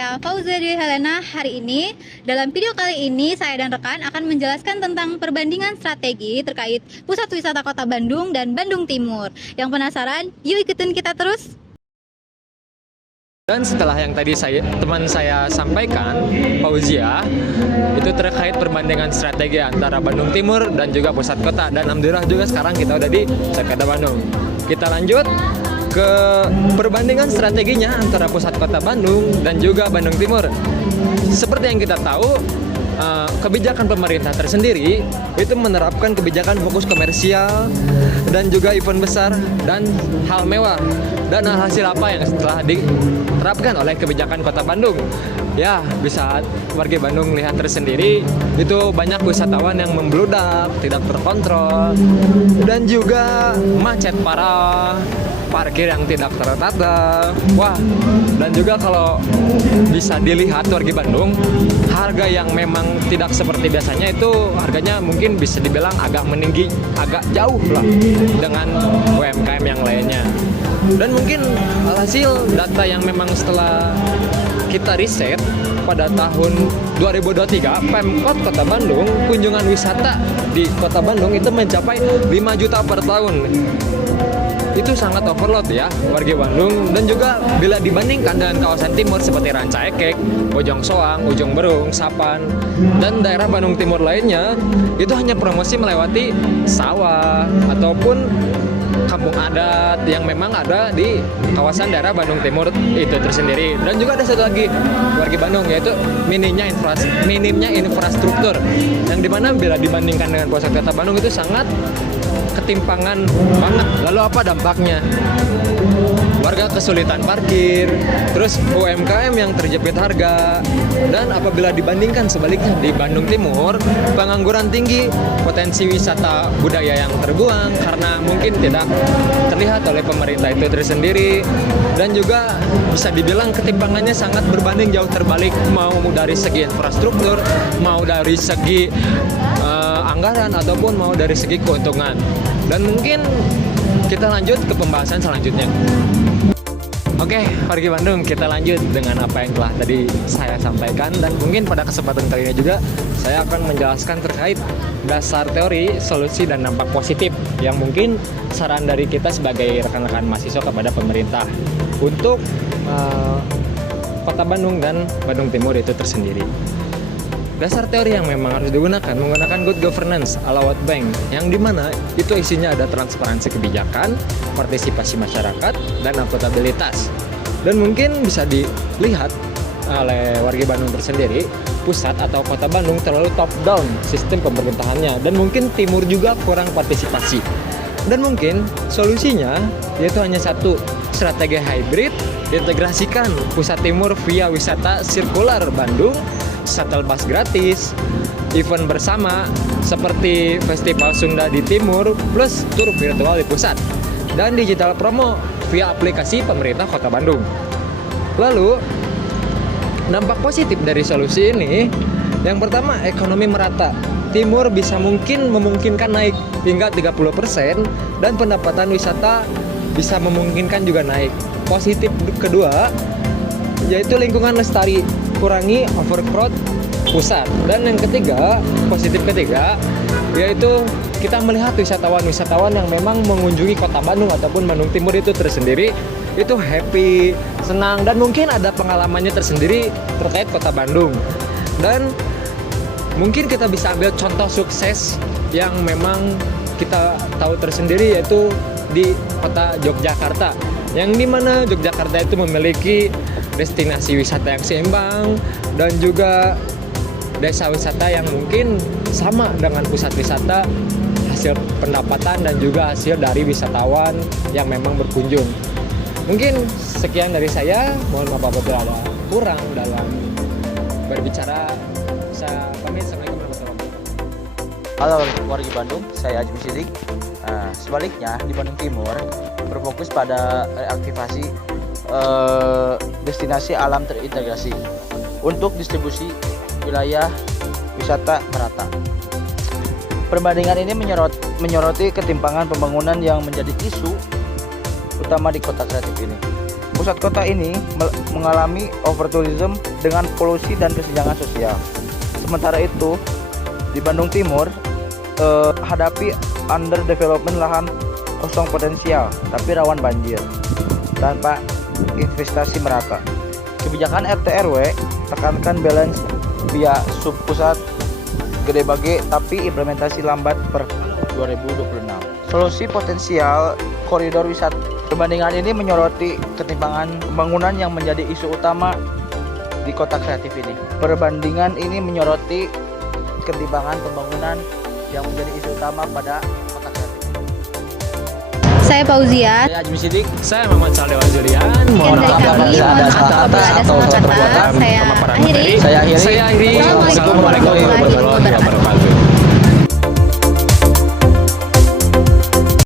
saya Fauzia Dwi Helena. Hari ini, dalam video kali ini saya dan rekan akan menjelaskan tentang perbandingan strategi terkait pusat wisata Kota Bandung dan Bandung Timur. Yang penasaran? Yuk ikutin kita terus. Dan setelah yang tadi teman saya sampaikan, Fauzia, itu terkait perbandingan strategi antara Bandung Timur dan juga pusat kota. Dan alhamdulillah juga sekarang kita udah di pusat kota Bandung. Kita lanjut ke perbandingan strateginya antara pusat kota Bandung dan juga Bandung Timur. Seperti yang kita tahu, kebijakan pemerintah tersendiri itu menerapkan kebijakan fokus komersial dan juga event besar dan hal mewah. Dan hasil apa yang setelah diterapkan oleh kebijakan Kota Bandung? Ya, bisa warga Bandung lihat tersendiri, itu banyak wisatawan yang membludak, tidak terkontrol, dan juga macet parah, parkir yang tidak tertata. Wah, dan juga kalau bisa dilihat warga Bandung, harga yang memang tidak seperti biasanya itu harganya mungkin bisa dibilang agak meninggi, agak jauh lah dengan UMKM yang lainnya. Dan mungkin hasil data yang memang setelah kita riset pada tahun 2023, Pemkot Kota Bandung, kunjungan wisata di Kota Bandung itu mencapai 5 juta per tahun. Itu sangat overload ya warga Bandung. Dan juga bila dibandingkan dengan kawasan timur seperti Rancaekek, Bojong Soang, Ujung Berung, Sapan, dan daerah Bandung Timur lainnya, itu hanya promosi melewati sawah ataupun kampung adat yang memang ada di kawasan daerah Bandung Timur itu tersendiri. Dan juga ada satu lagi warga Bandung, yaitu minimnya infrastruktur, yang dimana bila dibandingkan dengan pusat kota Bandung itu sangat ketimpangan banget. Lalu apa dampaknya? Warga kesulitan parkir, terus UMKM yang terjepit harga. Dan apabila dibandingkan sebaliknya di Bandung Timur, pengangguran tinggi, potensi wisata budaya yang terbuang karena mungkin tidak terlihat oleh pemerintah itu tersendiri. Dan juga bisa dibilang ketimpangannya sangat berbanding jauh terbalik, mau dari segi infrastruktur, mau dari segi anggaran, ataupun mau dari segi keuntungan. Dan mungkin kita lanjut ke pembahasan selanjutnya. Oke, warga Bandung, kita lanjut dengan apa yang telah tadi saya sampaikan. Dan mungkin pada kesempatan kali ini juga saya akan menjelaskan terkait dasar teori, solusi, dan dampak positif yang mungkin saran dari kita sebagai rekan-rekan mahasiswa kepada pemerintah untuk Kota Bandung dan Bandung Timur itu tersendiri. Dasar teori yang memang harus digunakan menggunakan good governance ala World Bank, yang dimana itu isinya ada transparansi kebijakan, partisipasi masyarakat, dan akuntabilitas. Dan mungkin bisa dilihat oleh warga Bandung tersendiri, pusat atau Kota Bandung terlalu top down sistem pemerintahannya, dan mungkin Timur juga kurang partisipasi. Dan mungkin solusinya yaitu hanya satu, strategi hybrid, integrasikan pusat Timur via wisata sirkular Bandung, shuttle bus gratis, event bersama seperti Festival Sunda di Timur, plus tur virtual di pusat, dan digital promo via aplikasi pemerintah Kota Bandung. Lalu, dampak positif dari solusi ini, yang pertama, ekonomi merata. Timur bisa memungkinkan naik hingga 30%, dan pendapatan wisata bisa memungkinkan juga naik. Positif kedua, yaitu lingkungan lestari, kurangi overcrowd pusat. Dan yang ketiga, positif ketiga, yaitu kita melihat wisatawan-wisatawan yang memang mengunjungi Kota Bandung ataupun Bandung Timur itu tersendiri, itu happy, senang, dan mungkin ada pengalamannya tersendiri terkait Kota Bandung. Dan mungkin kita bisa ambil contoh sukses yang memang kita tahu tersendiri, yaitu di Kota Yogyakarta, yang dimana Yogyakarta itu memiliki destinasi wisata yang seimbang dan juga desa wisata yang mungkin sama dengan pusat wisata, hasil pendapatan dan juga hasil dari wisatawan yang memang berkunjung. Mungkin sekian dari saya, mohon maaf apabila ada kurang dalam berbicara. Saya pamit, assalamualaikum warahmatullahi wabarakatuh. Halo warga Bandung, saya Ajmi Sidik. Sebaliknya di Bandung Timur berfokus pada reaktivasi destinasi alam terintegrasi untuk distribusi wilayah wisata merata. Perbandingan ini menyoroti ketimpangan pembangunan yang menjadi isu utama di kota kreatif ini. pusat kota ini mengalami overtourism dengan polusi dan kesenjangan sosial. Sementara itu, di Bandung Timur hadapi underdevelopment lahan kosong potensial tapi rawan banjir tanpa investasi merata. Kebijakan RT RW tekankan balance via subpusat gede bage tapi implementasi lambat per 2026. Solusi potensial koridor wisata. Perbandingan ini menyoroti ketimpangan pembangunan yang menjadi isu utama di kota kreatif ini. Perbandingan ini menyoroti ketimpangan pembangunan yang menjadi isu utama pada kota kreatif. Saya Fauzia. Saya Ajmi Sidik. Saya Muhammad Saleh Wazirian. Sekian dari kami, mohon maaf apabila ada salah kata. Saya akhiri. Saya akhiri. Assalamualaikum warahmatullahi wabarakatuh.